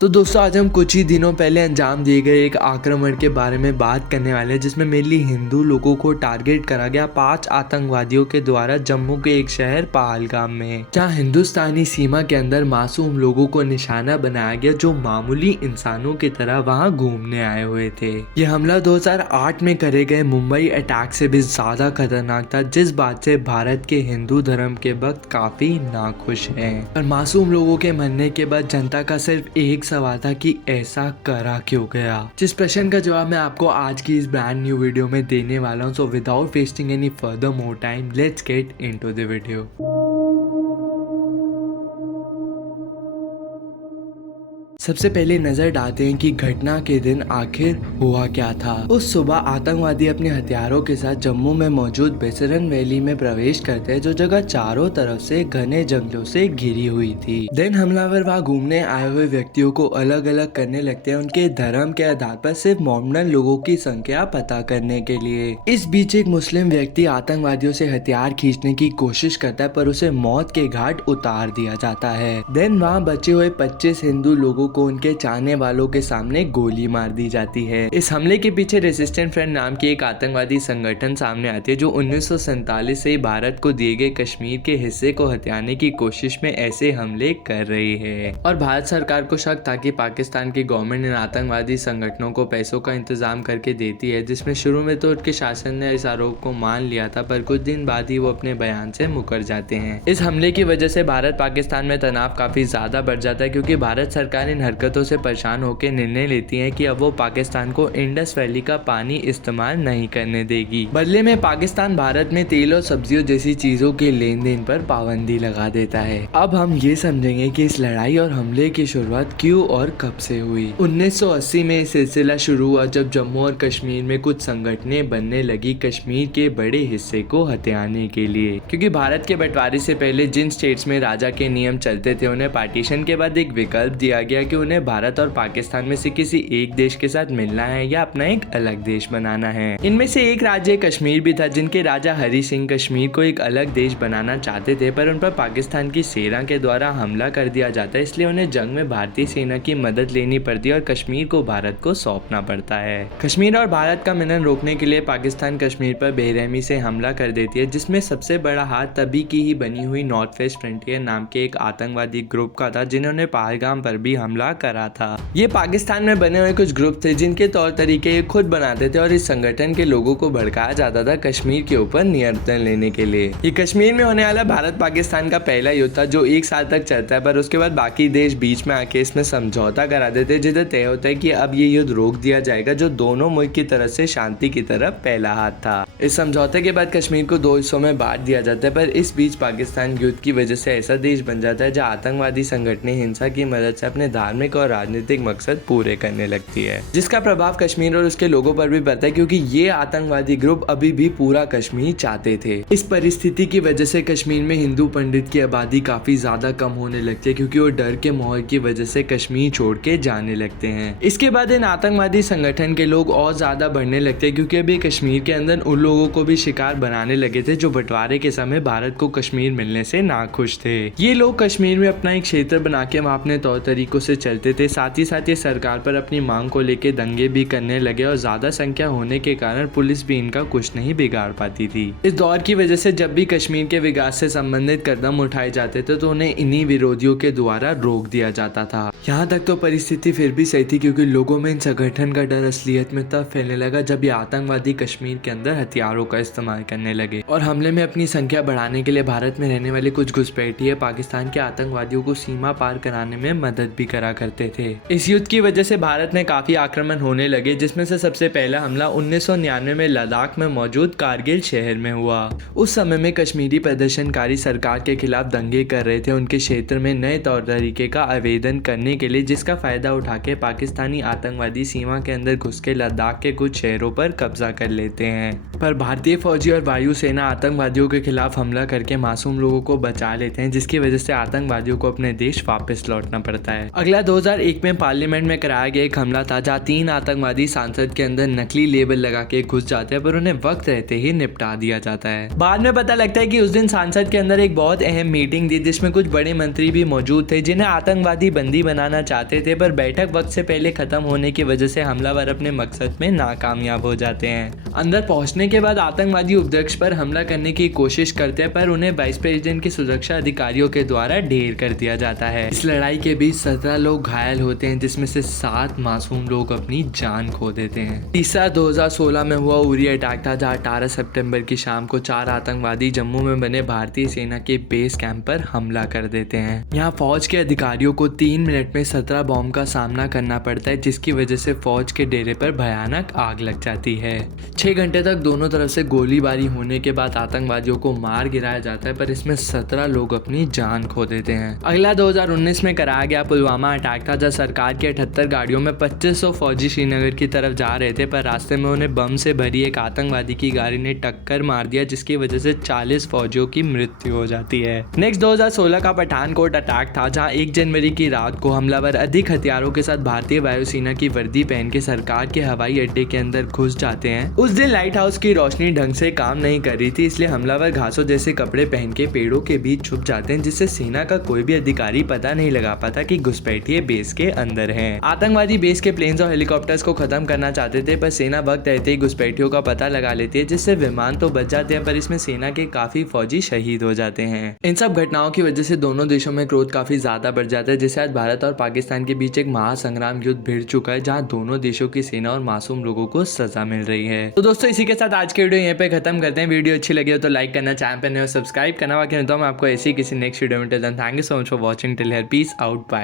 तो दोस्तों आज हम कुछ ही दिनों पहले अंजाम दिए गए एक आक्रमण के बारे में बात करने वाले हैं, जिसमें मेनली हिंदू लोगों को टारगेट करा गया 5 आतंकवादियों के द्वारा जम्मू के एक शहर पहलगाम में, जहां हिंदुस्तानी सीमा के अंदर मासूम लोगों को निशाना बनाया गया जो मामूली इंसानों की तरह वहां घूमने आए हुए थे। ये हमला 2008 में करे गए मुंबई अटैक से भी ज्यादा खतरनाक था, जिस बात से भारत के हिंदू धर्म के भक्त काफी नाखुश हैं। और मासूम लोगों के मरने के बाद जनता का सिर्फ एक सवाल था कि ऐसा करा क्यों गया, जिस प्रश्न का जवाब मैं आपको आज की इस ब्रांड न्यू वीडियो में देने वाला हूं। So without wasting any further more time, let's get into the video. सबसे पहले नजर डालते हैं कि घटना के दिन आखिर हुआ क्या था। उस सुबह आतंकवादी अपने हथियारों के साथ जम्मू में मौजूद बेसरन वैली में प्रवेश करते हैं, जो जगह चारों तरफ से घने जंगलों से घिरी हुई थी। देन हमलावर वहां घूमने आए हुए व्यक्तियों को अलग अलग करने लगते हैं, उनके धर्म के आधार पर सिर्फ मोमडन लोगों की संख्या पता करने के लिए। इस बीच एक मुस्लिम व्यक्ति आतंकवादियों से हथियार खींचने की कोशिश करता है, पर उसे मौत के घाट उतार दिया जाता है। देन वहाँ बचे हुए 25 हिंदू लोगों को उनके चाहने वालों के सामने गोली मार दी जाती है। इस हमले के पीछे रेसिस्टेंट फ्रंट नाम की एक आतंकवादी संगठन सामने आती है, जो 1947 से ही भारत को दिए गए कश्मीर के हिस्से को हथियाने की कोशिश में ऐसे हमले कर रही है। और भारत सरकार को शक था कि पाकिस्तान की गवर्नमेंट इन आतंकवादी संगठनों को पैसों का इंतजाम करके देती है, जिसमें शुरू में तो उनके शासन ने इस आरोप को मान लिया था, पर कुछ दिन बाद ही वो अपने बयान से मुकर जाते हैं। इस हमले की वजह से भारत पाकिस्तान में तनाव काफी ज्यादा बढ़ जाता है, क्योंकि भारत सरकार इन हरकतों से परेशान होकर निर्णय लेती है कि अब वो पाकिस्तान को इंडस वैली का पानी इस्तेमाल नहीं करने देगी। बदले में पाकिस्तान भारत में तेल और सब्जियों जैसी चीजों के लेन देन पर पाबंदी लगा देता है। अब हम ये समझेंगे कि इस लड़ाई और हमले की शुरुआत क्यों और कब से हुई। 1980 में सिलसिला शुरू हुआ, जब जम्मू और कश्मीर में कुछ संगठनें बनने लगी कश्मीर के बड़े हिस्से को हथियाने के लिए, क्योंकि भारत के बंटवारे से पहले जिन स्टेट्स में राजा के नियम चलते थे, उन्हें पार्टीशन के बाद एक विकल्प दिया गया कि उन्हें भारत और पाकिस्तान में से किसी एक देश के साथ मिलना है या अपना एक अलग देश बनाना है। इनमें से एक राज्य कश्मीर भी था, जिनके राजा हरि सिंह कश्मीर को एक अलग देश बनाना चाहते थे, पर उन पर पाकिस्तान की सेना के द्वारा हमला कर दिया जाता है, इसलिए उन्हें जंग में भारतीय सेना की मदद लेनी पड़ती है और कश्मीर को भारत को सौंपना पड़ता है। कश्मीर और भारत का मिलन रोकने के लिए पाकिस्तान कश्मीर पर बेरहमी से हमला कर देती है, जिसमें सबसे बड़ा हाथ तभी की ही बनी हुई नॉर्थ वेस्ट फ्रंटियर नाम के एक आतंकवादी ग्रुप का था, जिन्होंने पहलगाम पर भी हमला करा था। ये पाकिस्तान में बने हुए कुछ ग्रुप थे, जिनके तौर तरीके ये खुद बनाते थे और इस संगठन के लोगों को भड़काया जाता था कश्मीर के ऊपर नियंत्रण लेने के लिए। ये कश्मीर में होने वाला भारत पाकिस्तान का पहला युद्ध था, जो 1 साल तक चलता है, पर उसके बाद बाकी देश बीच में आके इसमें समझौता करा देते हैं, जिधर तय होता है कि अब ये युद्ध रोक दिया जाएगा, जो दोनों मुल्क की तरफ से शांति की तरफ पहला हाथ था। इस समझौते के बाद कश्मीर को 2 हिस्सों में बांट दिया जाता है, पर इस बीच पाकिस्तान युद्ध की वजह से ऐसा देश बन जाता है जहाँ आतंकवादी संगठनें हिंसा की मदद से अपने धार्मिक और राजनीतिक मकसद पूरे करने लगती है, जिसका प्रभाव कश्मीर और उसके लोगों पर भी पड़ता है, क्योंकि ये आतंकवादी ग्रुप अभी भी पूरा कश्मीर चाहते थे। इस परिस्थिति की वजह से कश्मीर में हिंदू पंडित की आबादी काफी ज्यादा कम होने लगती है, क्योंकि वो डर के माहौल की वजह से कश्मीर छोड़ के जाने लगते हैं। इसके बाद इन आतंकवादी संगठन के लोग और ज्यादा बढ़ने लगते हैं, क्योंकि अभी कश्मीर के अंदर उन लोगों को भी शिकार बनाने लगे थे जो बंटवारे के समय भारत को कश्मीर मिलने से नाखुश थे। ये लोग कश्मीर में अपना एक क्षेत्र बना के वहाँ अपने तौर तरीकों से चलते थे, साथ ही साथ ये सरकार पर अपनी मांग को लेकर दंगे भी करने लगे, और ज्यादा संख्या होने के कारण पुलिस भी इनका कुछ नहीं बिगाड़ पाती थी। इस दौर की वजह से जब भी कश्मीर के विकास से संबंधित कदम उठाए जाते थे, तो उन्हें इन्हीं विरोधियों के द्वारा रोक दिया जाता था। यहाँ तक तो परिस्थिति फिर भी सही थी, क्योंकि लोगों में इन संगठन का डर असलियत में तब फैलने लगा जब ये आतंकवादी कश्मीर के अंदर हथियारों का इस्तेमाल करने लगे, और हमले में अपनी संख्या बढ़ाने के लिए भारत में रहने वाले कुछ घुसपैठिए पाकिस्तान के आतंकवादियों को सीमा पार कराने में मदद भी करा करते थे। इस युद्ध की वजह से भारत में काफी आक्रमण होने लगे, जिसमें से सबसे पहला हमला 1999 में लद्दाख में मौजूद कारगिल शहर में हुआ। उस समय में कश्मीरी प्रदर्शनकारी सरकार के खिलाफ दंगे कर रहे थे, उनके क्षेत्र में नए तौर तरीके का आवेदन करने के लिए, जिसका फायदा उठा के पाकिस्तानी आतंकवादी सीमा के अंदर घुस के लद्दाख के कुछ शहरों पर कब्जा कर लेते हैं। पर भारतीय फौजी और वायुसेना आतंकवादियों के खिलाफ हमला करके मासूम लोगों को बचा लेते हैं, जिसकी वजह से आतंकवादियों को अपने देश वापस लौटना पड़ता है। अगला अगला 2001 में पार्लियामेंट में कराया गया एक हमला था जहां 3 आतंकवादी सांसद के अंदर नकली लेबल लगा के घुस जाते हैं, पर उन्हें वक्त रहते ही निपटा दिया जाता है। बाद में पता लगता है कि उस दिन सांसद के अंदर एक बहुत अहम मीटिंग थी जिसमें कुछ बड़े मंत्री भी मौजूद थे जिन्हें आतंकवादी बंदी बनाना चाहते थे, पर बैठक वक्त से पहले खत्म होने की वजह से हमलावर अपने मकसद में नाकामयाब हो जाते हैं। अंदर पहुंचने के बाद आतंकवादी उपाध्यक्ष पर हमला करने की कोशिश करते हैं, पर उन्हें वाइस प्रेसिडेंट के सुरक्षा अधिकारियों के द्वारा ढेर कर दिया जाता है। इस लड़ाई के बीच 17 लोग घायल होते हैं जिसमें से 7 मासूम लोग अपनी जान खो देते हैं। तीसरा 2016 में हुआ उरी अटैक था जहां 18 सितंबर की शाम को 4 आतंकवादी जम्मू में बने भारतीय सेना के बेस कैंप पर हमला कर देते हैं। यहाँ फौज के अधिकारियों को 3 मिनट में 17 बॉम्ब का सामना करना पड़ता है जिसकी वजह से फौज के डेरे पर भयानक आग लग जाती है। 6 घंटे तक दोनों तरफ से गोलीबारी होने के बाद आतंकवादियों को मार गिराया जाता है, पर इसमें 17 लोग अपनी जान खो देते हैं। अगला 2019 में कराया गया पुलवामा अटैक था जब सरकार की 78 गाड़ियों में 2500 फौजी श्रीनगर की तरफ जा रहे थे, पर रास्ते में उन्हें बम से भरी एक आतंकवादी की गाड़ी ने टक्कर मार दिया जिसकी वजह से 40 फौजियों की मृत्यु हो जाती है। नेक्स्ट 2016 का पठानकोट अटैक था जहां 1 जनवरी की रात को हमलावर अधिक हथियारों के साथ भारतीय वायुसेना की वर्दी पहन के सरकार के हवाई अड्डे के अंदर घुस जाते हैं। उस दिन लाइट हाउस की रोशनी ढंग से काम नहीं कर रही थी, इसलिए हमलावर घासों जैसे कपड़े पहन के पेड़ों के बीच छुप जाते हैं जिससे सेना का कोई भी अधिकारी पता नहीं लगा पाता कि घुसपैठिए बेस के अंदर हैं। आतंकवादी बेस के प्लेन्स और हेलीकॉप्टर्स को खत्म करना चाहते थे, पर सेना वक्त रहते ही घुसपैठियों का पता लगा लेती है जिससे विमान तो बच जाते हैं, पर इसमें सेना के काफी फौजी शहीद हो जाते हैं। इन सब घटनाओं की वजह से दोनों देशों में क्रोध काफी ज्यादा बढ़ जाता है, जिससे आज भारत और पाकिस्तान के बीच एक महासंग्राम युद्ध भिड़ चुका है जहां दोनों देशों की सेना और मासूम लोगों को सजा मिल रही है। तो दोस्तों इसी के साथ आज के वीडियो यहाँ पे खत्म करते हैं। वीडियो अच्छी लगी हो तो लाइक करना, चैनल पर नए हो सब्सक्राइब करना, बाकी नहीं तो मैं आपको ऐसी किसी नेक्स्ट वीडियो में। Thank you so much for watching till here, peace out, bye.